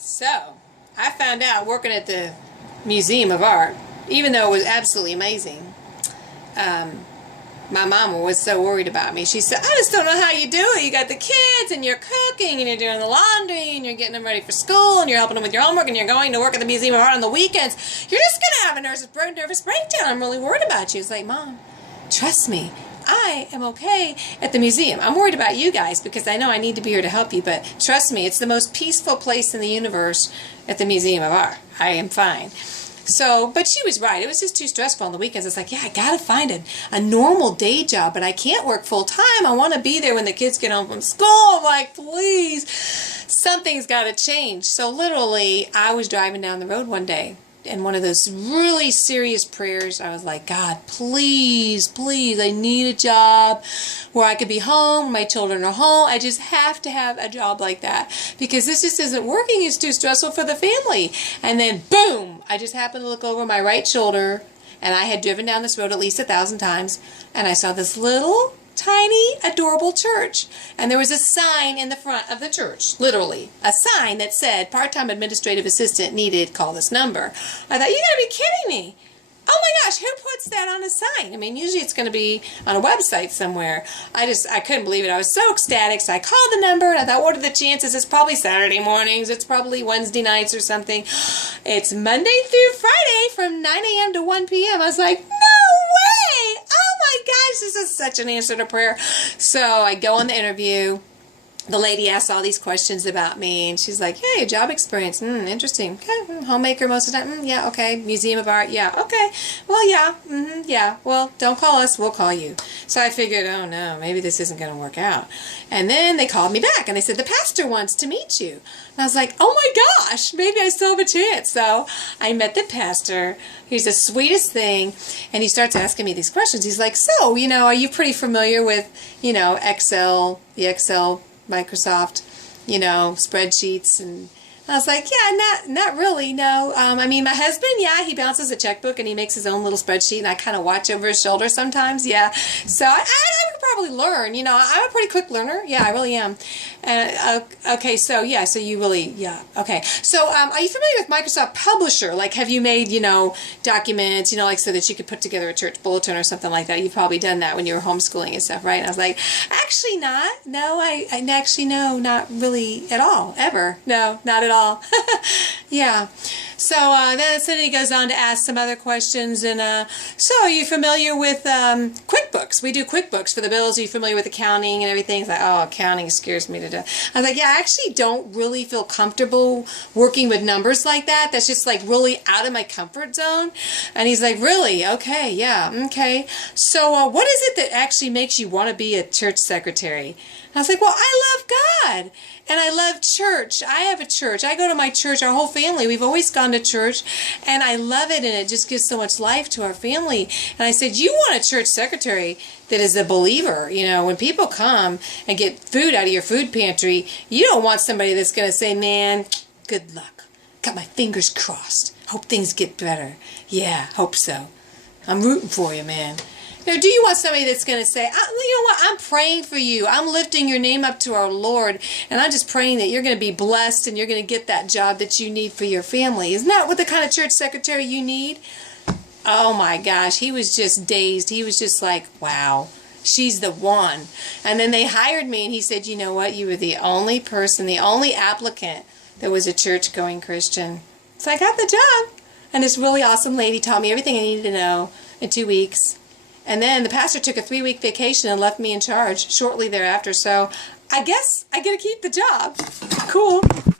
So, I found out working at the Museum of Art, even though it was absolutely amazing, my mama was so worried about me. She said, I just don't know how you do it. You got the kids, and you're cooking, and you're doing the laundry, and you're getting them ready for school, and you're helping them with your homework, and you're going to work at the Museum of Art on the weekends. You're just going to have a nervous breakdown. I'm really worried about you. It's like, Mom, trust me. I am okay at the museum. I'm worried about you guys because I know I need to be here to help you, but trust me, it's the most peaceful place in the universe at the Museum of Art. I am fine. So, but she was right. It was just too stressful on the weekends. It's like, yeah, I got to find a normal day job, but I can't work full time. I want to be there when the kids get home from school. I'm like, please, something's got to change. So literally, I was driving down the road one day, and one of those really serious prayers, I was like, God, please, please, I need a job where I could be home, my children are home. I just have to have a job like that because this just isn't working. It's too stressful for the family. And then, boom, I just happened to look over my right shoulder, and I had driven down this road at least 1,000 times, and I saw this little tiny, adorable church. And there was a sign in the front of the church, literally, a sign that said, part-time administrative assistant needed, call this number. I thought, you gotta be kidding me. Oh my gosh, who puts that on a sign? I mean, usually it's going to be on a website somewhere. I couldn't believe it. I was so ecstatic. So I called the number, and I thought, what are the chances? It's probably Saturday mornings. It's probably Wednesday nights or something. It's Monday through Friday from 9 a.m. to 1 p.m. I was like, no way! Oh my gosh, this is such an answer to prayer. So I go on the interview. The lady asked all these questions about me, and she's like, hey, job experience, interesting. Okay, homemaker most of the time, yeah, okay. Museum of Art, yeah, okay. Well, yeah, yeah. Well, don't call us, we'll call you. So I figured, oh no, maybe this isn't going to work out. And then they called me back, and they said, the pastor wants to meet you. And I was like, oh my gosh, maybe I still have a chance. So I met the pastor. He's the sweetest thing, and he starts asking me these questions. He's like, so, are you pretty familiar with, Excel, the Excel, Microsoft, spreadsheets? And I was like, yeah, not really, no. I mean, my husband, yeah, he bounces a checkbook and he makes his own little spreadsheet, and I kind of watch over his shoulder sometimes, yeah. So I could probably learn, I'm a pretty quick learner. Yeah, I really am. Okay, so yeah, so you really, yeah, okay. So are you familiar with Microsoft Publisher? Like, have you made, documents, like so that you could put together a church bulletin or something like that? You've probably done that when you were homeschooling and stuff, right? And I was like, actually not. No, I actually, no, not really at all, ever. No, not at all. Yeah. So then he goes on to ask some other questions. And so are you familiar with QuickBooks? We do QuickBooks for the bills. Are you familiar with accounting and everything? He's like, oh, accounting scares me to death. I was like, yeah, I actually don't really feel comfortable working with numbers like that. That's just like really out of my comfort zone. And he's like, really? Okay, yeah, okay. So what is it that actually makes you want to be a church secretary? And I was like, well, I love God. And I love church. I have a church. I go to my church. Our whole family, we've always gone to church. And I love it. And it just gives so much life to our family. And I said, you want a church secretary that is a believer. When people come and get food out of your food pantry, you don't want somebody that's going to say, man, good luck. Got my fingers crossed. Hope things get better. Yeah, hope so. I'm rooting for you, man. Do you want somebody that's going to say, you know what, I'm praying for you. I'm lifting your name up to our Lord, and I'm just praying that you're going to be blessed and you're going to get that job that you need for your family. Isn't that what the kind of church secretary you need? Oh my gosh, he was just dazed. He was just like, wow, she's the one. And then they hired me, and he said, you know what, you were the only person, the only applicant that was a church-going Christian. So I got the job. And this really awesome lady taught me everything I needed to know in 2 weeks. And then the pastor took a 3-week vacation and left me in charge shortly thereafter. So I guess I get to keep the job. Cool.